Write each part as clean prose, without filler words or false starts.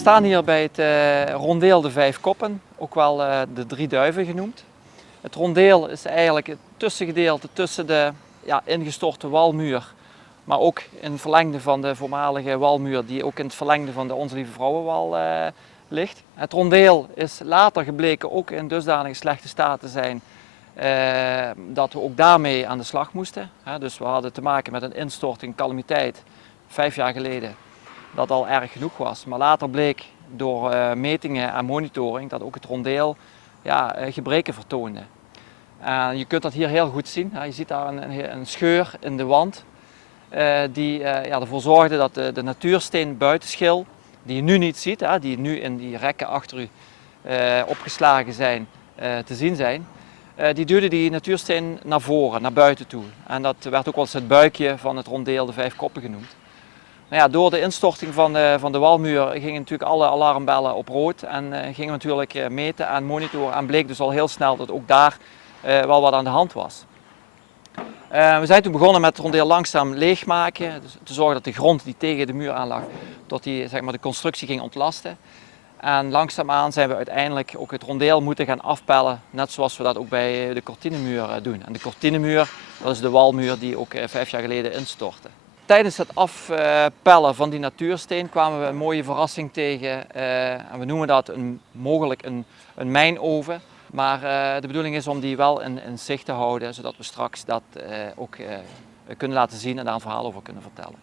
staan hier bij het rondeel de Vijf Koppen, ook wel de Drie Duiven genoemd. Het rondeel is eigenlijk het tussengedeelte tussen de ingestorte walmuur, maar ook in het verlengde van de voormalige walmuur die ook in het verlengde van de Onze Lieve Vrouwenwal ligt. Het rondeel is later gebleken ook in dusdanig slechte staat te zijn dat we ook daarmee aan de slag moesten. Dus we hadden te maken met een instorting, calamiteit, 5 jaar geleden, dat al erg genoeg was. Maar later bleek door metingen en monitoring dat ook het rondeel gebreken vertoonde. Je kunt dat hier heel goed zien. Je ziet daar een scheur in de wand die ervoor zorgde dat de natuursteen buitenschil, die je nu niet ziet, die nu in die rekken achter u opgeslagen zijn, te zien zijn, die duwde die natuursteen naar voren, naar buiten toe. En dat werd ook wel eens het buikje van het rondeel de Vijf Koppen genoemd. Nou ja, door de instorting van de walmuur gingen natuurlijk alle alarmbellen op rood en gingen we natuurlijk meten en monitoren en bleek dus al heel snel dat ook daar wel wat aan de hand was. We zijn toen begonnen met het rondeel langzaam leegmaken, dus te zorgen dat de grond die tegen de muur aan lag, tot die de constructie ging ontlasten. En langzaamaan zijn we uiteindelijk ook het rondeel moeten gaan afpellen, net zoals we dat ook bij de Cortinemuur doen. En de Cortinemuur, dat is de walmuur die ook 5 jaar geleden instortte. Tijdens het afpellen van die natuursteen kwamen we een mooie verrassing tegen. En we noemen dat mogelijk een mijnoven. Maar de bedoeling is om die wel in zicht te houden, zodat we straks dat ook kunnen laten zien en daar een verhaal over kunnen vertellen.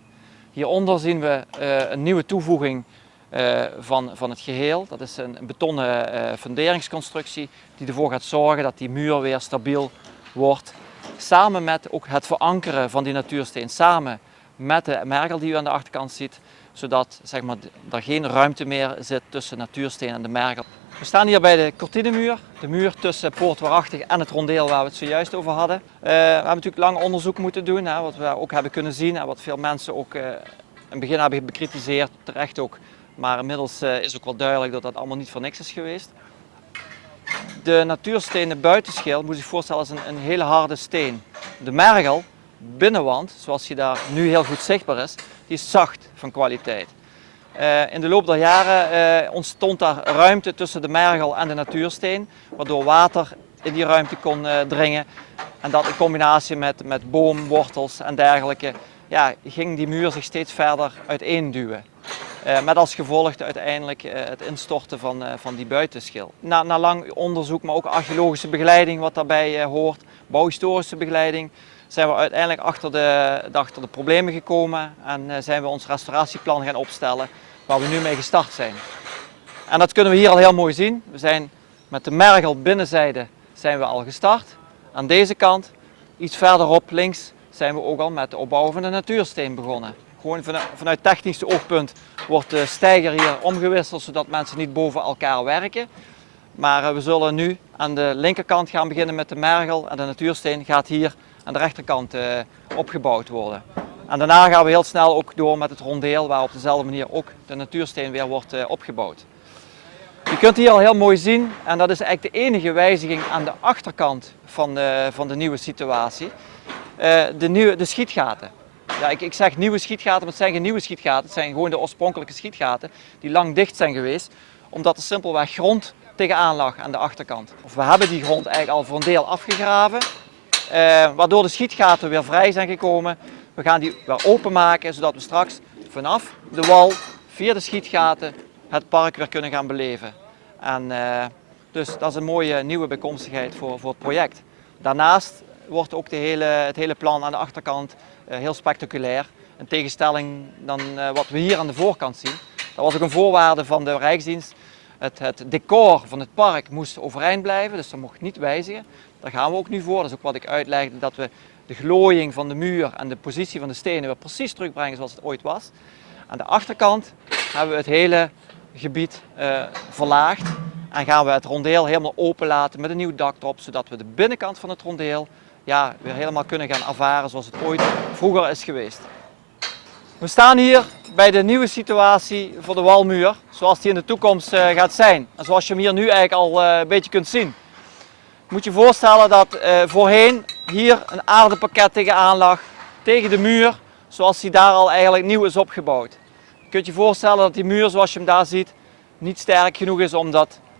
Hieronder zien we een nieuwe toevoeging van het geheel. Dat is een betonnen funderingsconstructie die ervoor gaat zorgen dat die muur weer stabiel wordt. Samen met ook het verankeren van die natuursteen, samen met de mergel die u aan de achterkant ziet, zodat er geen ruimte meer zit tussen natuursteen en de mergel. We staan hier bij de Cortinemuur, de muur tussen Poort Waarachtig en het rondeel waar we het zojuist over hadden. We hebben natuurlijk lang onderzoek moeten doen, wat we ook hebben kunnen zien en wat veel mensen ook in het begin hebben bekritiseerd, terecht ook. Maar inmiddels is ook wel duidelijk dat dat allemaal niet voor niks is geweest. De natuurstenen buitenschil, moet je zich voorstellen, is een hele harde steen. De mergel, binnenwand, zoals die daar nu heel goed zichtbaar is, die is zacht van kwaliteit. In de loop der jaren ontstond daar ruimte tussen de mergel en de natuursteen, waardoor water in die ruimte kon dringen. En dat in combinatie met boomwortels en dergelijke, ging die muur zich steeds verder uiteenduwen. Met als gevolg uiteindelijk het instorten van die buitenschil. Na lang onderzoek, maar ook archeologische begeleiding wat daarbij hoort, bouwhistorische begeleiding, zijn we uiteindelijk achter de problemen gekomen en zijn we ons restauratieplan gaan opstellen waar we nu mee gestart zijn. En dat kunnen we hier al heel mooi zien. We zijn met de mergel binnenzijde zijn we al gestart. Aan deze kant, iets verderop links, zijn we ook al met de opbouw van de natuursteen begonnen. Gewoon vanuit technisch oogpunt wordt de steiger hier omgewisseld zodat mensen niet boven elkaar werken. Maar we zullen nu aan de linkerkant gaan beginnen met de mergel en de natuursteen gaat hier aan de rechterkant opgebouwd worden. En daarna gaan we heel snel ook door met het rondeel waar op dezelfde manier ook de natuursteen weer wordt opgebouwd. Je kunt hier al heel mooi zien, en dat is eigenlijk de enige wijziging aan de achterkant van de nieuwe situatie, de schietgaten. Ja, ik zeg nieuwe schietgaten, maar het zijn geen nieuwe schietgaten, het zijn gewoon de oorspronkelijke schietgaten die lang dicht zijn geweest, omdat er simpelweg grond tegenaan lag aan de achterkant. Of we hebben die grond eigenlijk al voor een deel afgegraven, waardoor de schietgaten weer vrij zijn gekomen. We gaan die weer openmaken, zodat we straks vanaf de wal, via de schietgaten, het park weer kunnen gaan beleven. En dus dat is een mooie nieuwe bijkomstigheid voor het project. Daarnaast wordt ook het hele plan aan de achterkant heel spectaculair. In tegenstelling dan wat we hier aan de voorkant zien. Dat was ook een voorwaarde van de Rijksdienst. Het decor van het park moest overeind blijven, dus dat mocht niet wijzigen. Daar gaan we ook nu voor. Dat is ook wat ik uitlegde, dat we de glooiing van de muur en de positie van de stenen weer precies terugbrengen zoals het ooit was. Aan de achterkant hebben we het hele gebied verlaagd en gaan we het rondeel helemaal openlaten met een nieuw dak erop, zodat we de binnenkant van het rondeel weer helemaal kunnen gaan ervaren zoals het ooit vroeger is geweest. We staan hier bij de nieuwe situatie voor de walmuur, zoals die in de toekomst gaat zijn. En zoals je hem hier nu eigenlijk al een beetje kunt zien. Je moet je voorstellen dat voorheen hier een aardepakket tegenaan lag, tegen de muur, zoals die daar al eigenlijk nieuw is opgebouwd. Je kunt je voorstellen dat die muur zoals je hem daar ziet, niet sterk genoeg is om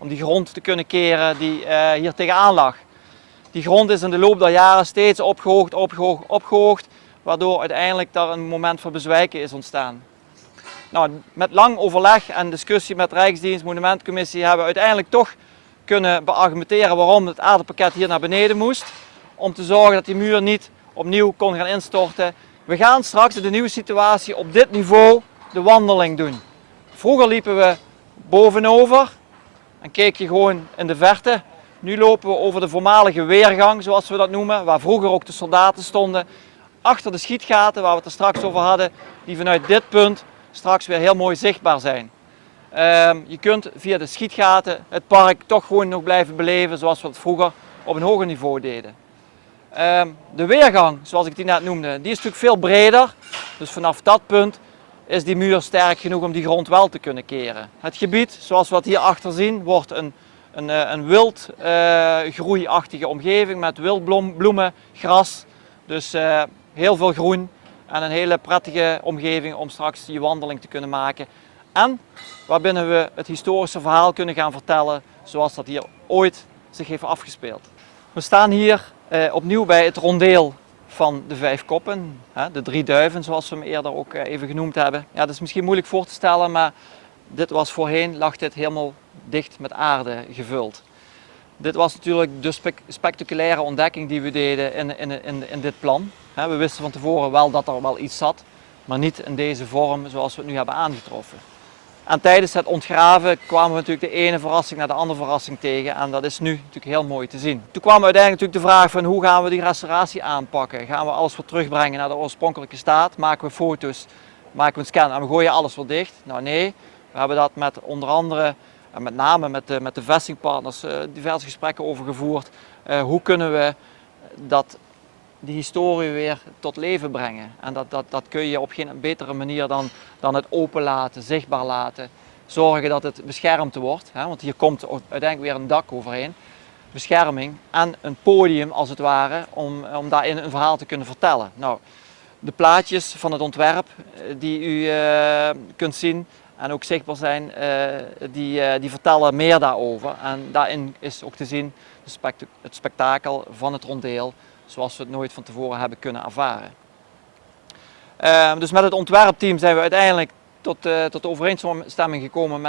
die grond te kunnen keren die hier tegenaan lag. Die grond is in de loop der jaren steeds opgehoogd, waardoor uiteindelijk daar een moment van bezwijken is ontstaan. Nou, met lang overleg en discussie met Rijksdienst, Monumentencommissie hebben we uiteindelijk toch kunnen beargumenteren waarom het aardepakket hier naar beneden moest. Om te zorgen dat die muur niet opnieuw kon gaan instorten. We gaan straks in de nieuwe situatie op dit niveau de wandeling doen. Vroeger liepen we bovenover en keek je gewoon in de verte. Nu lopen we over de voormalige weergang, zoals we dat noemen, waar vroeger ook de soldaten stonden. Achter de schietgaten, waar we het er straks over hadden, die vanuit dit punt straks weer heel mooi zichtbaar zijn. Je kunt via de schietgaten het park toch gewoon nog blijven beleven zoals we het vroeger op een hoger niveau deden. De weergang, zoals ik die net noemde, die is natuurlijk veel breder. Dus vanaf dat punt is die muur sterk genoeg om die grond wel te kunnen keren. Het gebied, zoals we het hier achter zien, wordt een wildgroeiachtige omgeving met wildbloemen, gras. Dus heel veel groen en een hele prettige omgeving om straks je wandeling te kunnen maken. En waarbinnen we het historische verhaal kunnen gaan vertellen zoals dat hier ooit zich heeft afgespeeld. We staan hier opnieuw bij het rondeel van de 5 koppen, de 3 duiven zoals we hem eerder ook even genoemd hebben. Ja, dat is misschien moeilijk voor te stellen, maar dit was voorheen, lag dit helemaal dicht met aarde gevuld. Dit was natuurlijk de spectaculaire ontdekking die we deden in dit plan. We wisten van tevoren wel dat er wel iets zat, maar niet in deze vorm zoals we het nu hebben aangetroffen. En tijdens het ontgraven kwamen we natuurlijk de ene verrassing naar de andere verrassing tegen en dat is nu natuurlijk heel mooi te zien. Toen kwam uiteindelijk natuurlijk de vraag van hoe gaan we die restauratie aanpakken? Gaan we alles weer terugbrengen naar de oorspronkelijke staat? Maken we foto's, maken we een scan en we gooien alles weer dicht? Nou nee, we hebben dat met onder andere en met name met de vestingpartners diverse gesprekken over gevoerd. Hoe kunnen we die historie weer tot leven brengen? En dat kun je op geen betere manier dan het openlaten, zichtbaar laten. Zorgen dat het beschermd wordt, want hier komt uiteindelijk weer een dak overheen. Bescherming en een podium als het ware om daarin een verhaal te kunnen vertellen. Nou, de plaatjes van het ontwerp die u kunt zien en ook zichtbaar zijn, die vertellen meer daarover. En daarin is ook te zien het spektakel van het rondeel zoals we het nooit van tevoren hebben kunnen ervaren. Dus met het ontwerpteam zijn we uiteindelijk tot de overeenstemming gekomen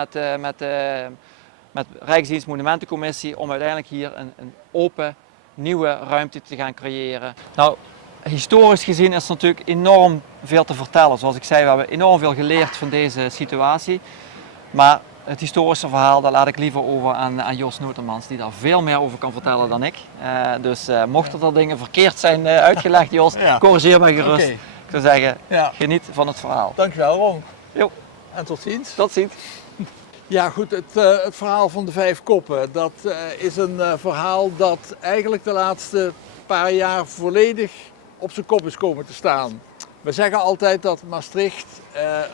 met Rijksdienst Monumentencommissie om uiteindelijk hier een open, nieuwe ruimte te gaan creëren. Nou, historisch gezien is er natuurlijk enorm veel te vertellen. Zoals ik zei, we hebben enorm veel geleerd van deze situatie. Maar het historische verhaal, daar laat ik liever over aan Jos Notermans, die daar veel meer over kan vertellen dan ik. Dus mochten er dingen verkeerd zijn uitgelegd, Jos, corrigeer me gerust. Okay. Ik zou zeggen, geniet van het verhaal. Dankjewel, Ron. Jo. En tot ziens. Tot ziens. Ja goed, het verhaal van de 5 koppen, dat is een verhaal dat eigenlijk de laatste paar jaar volledig op zijn kop is komen te staan. We zeggen altijd dat Maastricht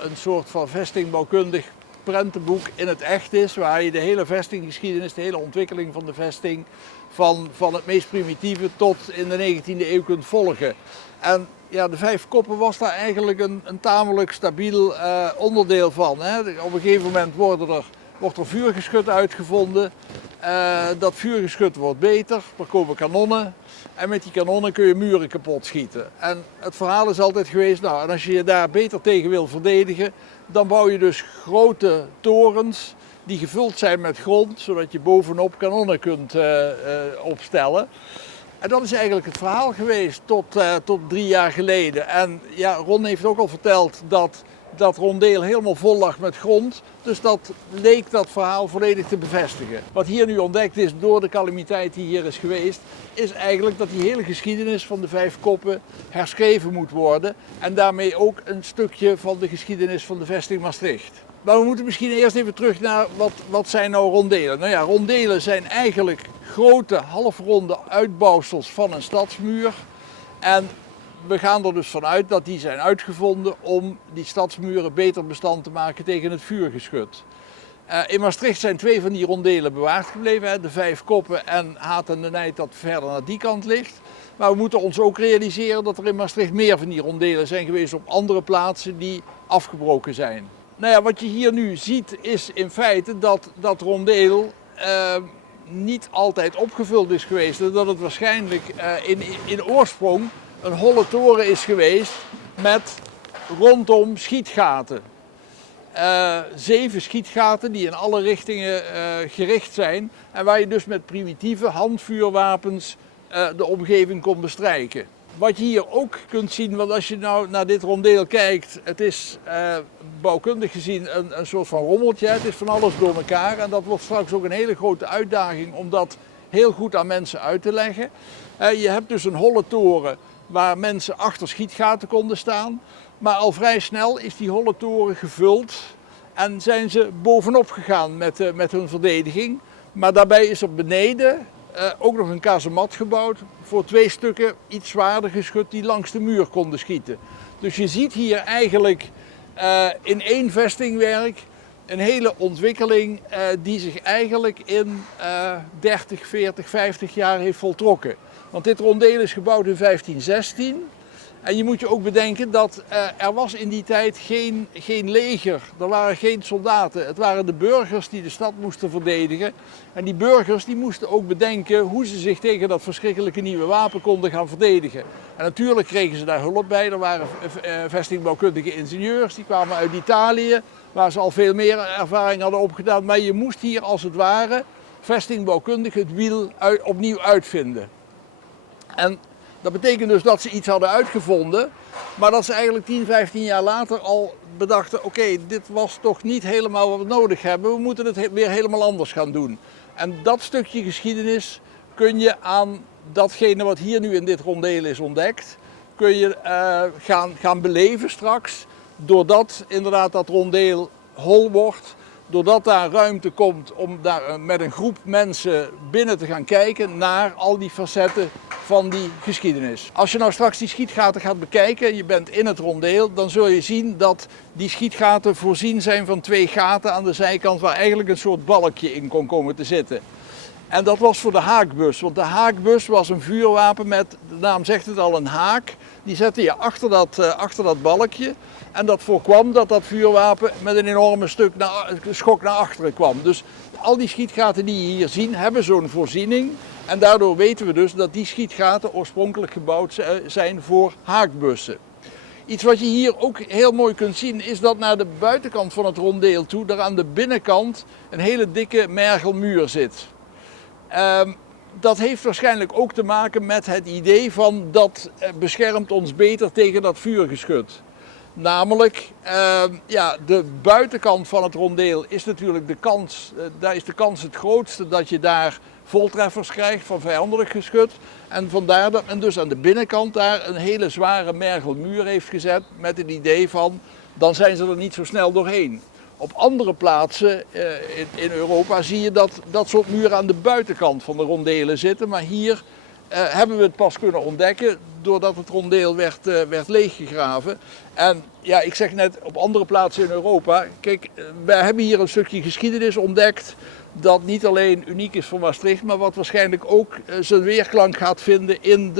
een soort van vestingbouwkundig prentenboek in het echt is, waar je de hele vestinggeschiedenis, de hele ontwikkeling van de vesting, van het meest primitieve tot in de 19e eeuw kunt volgen. En ja, de 5 koppen was daar eigenlijk een tamelijk stabiel onderdeel van. Hè. Op een gegeven moment wordt er vuurgeschut uitgevonden. Dat vuurgeschut wordt beter, er komen kanonnen. En met die kanonnen kun je muren kapot schieten. En het verhaal is altijd geweest, nou, en als je je daar beter tegen wil verdedigen, dan bouw je dus grote torens die gevuld zijn met grond, zodat je bovenop kanonnen kunt opstellen. En dat is eigenlijk het verhaal geweest tot 3 jaar geleden. En ja, Ron heeft ook al verteld dat rondeel helemaal vol lag met grond. Dus dat leek dat verhaal volledig te bevestigen. Wat hier nu ontdekt is door de calamiteit die hier is geweest, is eigenlijk dat die hele geschiedenis van de 5 koppen herschreven moet worden. En daarmee ook een stukje van de geschiedenis van de vesting Maastricht. Maar we moeten misschien eerst even terug naar wat zijn nou rondelen. Nou ja, rondelen zijn eigenlijk grote halfronde uitbouwsels van een stadsmuur. En we gaan er dus vanuit dat die zijn uitgevonden om die stadsmuren beter bestand te maken tegen het vuurgeschut. In Maastricht zijn 2 van die rondelen bewaard gebleven, de 5 koppen en Haat en de Nijd dat verder naar die kant ligt. Maar we moeten ons ook realiseren dat er in Maastricht meer van die rondelen zijn geweest op andere plaatsen die afgebroken zijn. Nou ja, wat je hier nu ziet is in feite dat dat rondeel niet altijd opgevuld is geweest. En dat het waarschijnlijk in oorsprong een holle toren is geweest met rondom schietgaten. 7 schietgaten die in alle richtingen gericht zijn en waar je dus met primitieve handvuurwapens de omgeving kon bestrijken. Wat je hier ook kunt zien, want als je nou naar dit rondeel kijkt, het is bouwkundig gezien een soort van rommeltje. Het is van alles door elkaar en dat wordt straks ook een hele grote uitdaging om dat heel goed aan mensen uit te leggen. Je hebt dus een holle toren waar mensen achter schietgaten konden staan. Maar al vrij snel is die holle toren gevuld en zijn ze bovenop gegaan met hun verdediging. Maar daarbij is er beneden ook nog een kazemat gebouwd voor 2 stukken iets zwaarder geschut die langs de muur konden schieten. Dus je ziet hier eigenlijk in 1 vestingwerk een hele ontwikkeling die zich eigenlijk in 30, 40, 50 jaar heeft voltrokken. Want dit rondeel is gebouwd in 1516. En je moet je ook bedenken dat er was in die tijd geen leger, er waren geen soldaten. Het waren de burgers die de stad moesten verdedigen. En die burgers die moesten ook bedenken hoe ze zich tegen dat verschrikkelijke nieuwe wapen konden gaan verdedigen. En natuurlijk kregen ze daar hulp bij. Er waren vestingbouwkundige ingenieurs, die kwamen uit Italië, waar ze al veel meer ervaring hadden opgedaan. Maar je moest hier als het ware vestingbouwkundig het wiel opnieuw uitvinden. En dat betekent dus dat ze iets hadden uitgevonden, maar dat ze eigenlijk 10, 15 jaar later al bedachten, oké, dit was toch niet helemaal wat we nodig hebben, we moeten het weer helemaal anders gaan doen. En dat stukje geschiedenis kun je aan datgene wat hier nu in dit rondeel is ontdekt, kun je gaan beleven straks, doordat inderdaad dat rondeel hol wordt. Doordat daar ruimte komt om daar met een groep mensen binnen te gaan kijken naar al die facetten van die geschiedenis. Als je nou straks die schietgaten gaat bekijken, je bent in het rondeel, dan zul je zien dat die schietgaten voorzien zijn van 2 gaten aan de zijkant waar eigenlijk een soort balkje in kon komen te zitten. En dat was voor de haakbus, want de haakbus was een vuurwapen met, de naam zegt het al, een haak. Die zette je achter dat balkje en dat voorkwam dat dat vuurwapen met een enorme schok naar achteren kwam. Dus al die schietgaten die je hier ziet hebben zo'n voorziening en daardoor weten we dus dat die schietgaten oorspronkelijk gebouwd zijn voor haakbussen. Iets wat je hier ook heel mooi kunt zien is dat naar de buitenkant van het rondeel toe, daar aan de binnenkant een hele dikke mergelmuur zit. Dat heeft waarschijnlijk ook te maken met het idee van dat beschermt ons beter tegen dat vuurgeschut. Namelijk, de buitenkant van het rondeel is natuurlijk daar is de kans het grootste dat je daar voltreffers krijgt van vijandelijk geschut. En vandaar dat men dus aan de binnenkant daar een hele zware mergelmuur heeft gezet met het idee van, dan zijn ze er niet zo snel doorheen. Op andere plaatsen in Europa zie je dat soort muren aan de buitenkant van de rondelen zitten. Maar hier hebben we het pas kunnen ontdekken doordat het rondeel werd leeggegraven. En ja, ik zeg net op andere plaatsen in Europa, kijk, wij hebben hier een stukje geschiedenis ontdekt dat niet alleen uniek is voor Maastricht, maar wat waarschijnlijk ook zijn weerklank gaat vinden in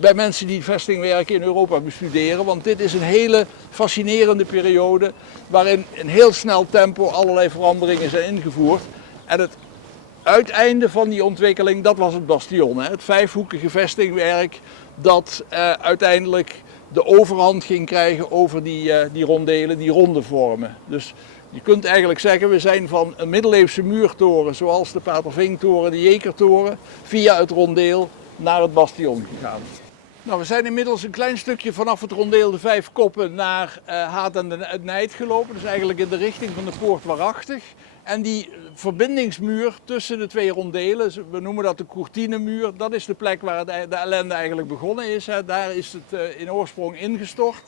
bij mensen die vestingwerken in Europa bestuderen. Want dit is een hele fascinerende periode waarin in heel snel tempo allerlei veranderingen zijn ingevoerd. En het uiteinde van die ontwikkeling, dat was het bastion. Het 5-hoekige vestingwerk dat uiteindelijk de overhand ging krijgen over die rondelen, die ronde vormen. Dus je kunt eigenlijk zeggen, we zijn van een middeleeuwse muurtoren, zoals de Patervinktoren, de Jekertoren, via het rondeel naar het bastion gegaan. Nou, we zijn inmiddels een klein stukje vanaf het rondeel de 5 Koppen naar Haat en het Nijd gelopen. Dus eigenlijk in de richting van de Poort Waarachtig. En die verbindingsmuur tussen de 2 rondelen, we noemen dat de Courtinemuur, dat is de plek waar de ellende eigenlijk begonnen is. Daar is het in oorsprong ingestort.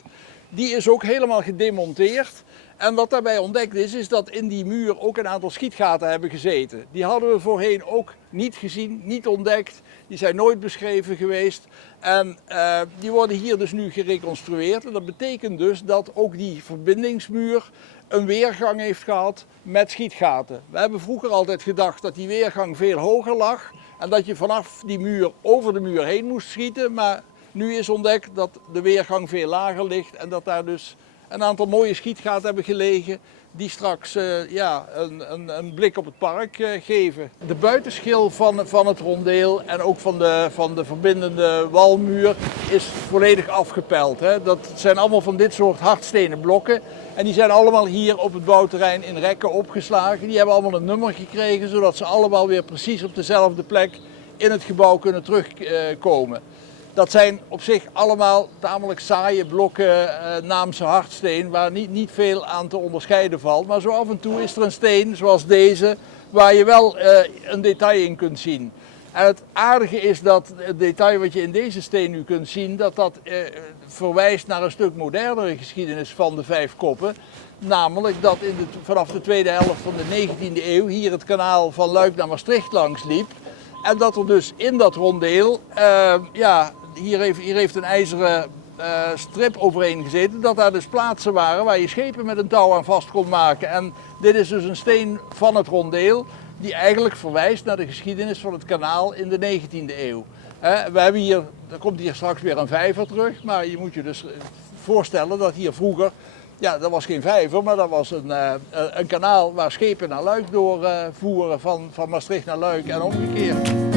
Die is ook helemaal gedemonteerd. En wat daarbij ontdekt is dat in die muur ook een aantal schietgaten hebben gezeten. Die hadden we voorheen ook niet gezien, niet ontdekt. Die zijn nooit beschreven geweest. En die worden hier dus nu gereconstrueerd. En dat betekent dus dat ook die verbindingsmuur een weergang heeft gehad met schietgaten. We hebben vroeger altijd gedacht dat die weergang veel hoger lag. En dat je vanaf die muur over de muur heen moest schieten. Maar nu is ontdekt dat de weergang veel lager ligt en dat daar dus een aantal mooie schietgaten hebben gelegen die straks ja, een blik op het park geven. De buitenschil van het rondeel en ook van de verbindende walmuur is volledig afgepeld. Hè. Dat zijn allemaal van dit soort hardstenen blokken en die zijn allemaal hier op het bouwterrein in rekken opgeslagen. Die hebben allemaal een nummer gekregen zodat ze allemaal weer precies op dezelfde plek in het gebouw kunnen terugkomen. Dat zijn op zich allemaal tamelijk saaie blokken Naamse hardsteen waar niet veel aan te onderscheiden valt. Maar zo af en toe is er een steen zoals deze waar je wel een detail in kunt zien. En het aardige is dat het detail wat je in deze steen nu kunt zien, dat verwijst naar een stuk modernere geschiedenis van de Vijf Koppen. Namelijk dat vanaf de tweede helft van de 19e eeuw hier het kanaal van Luik naar Maastricht langs liep. En dat er dus in dat rondeel, ja, hier heeft een ijzeren strip overheen gezeten, dat daar dus plaatsen waren waar je schepen met een touw aan vast kon maken. En dit is dus een steen van het rondeel die eigenlijk verwijst naar de geschiedenis van het kanaal in de 19e eeuw. We hebben hier, er komt hier straks weer een vijver terug, maar je moet je dus voorstellen dat hier vroeger, ja, dat was geen vijver, maar dat was een kanaal waar schepen naar Luik doorvoeren van Maastricht naar Luik en omgekeerd.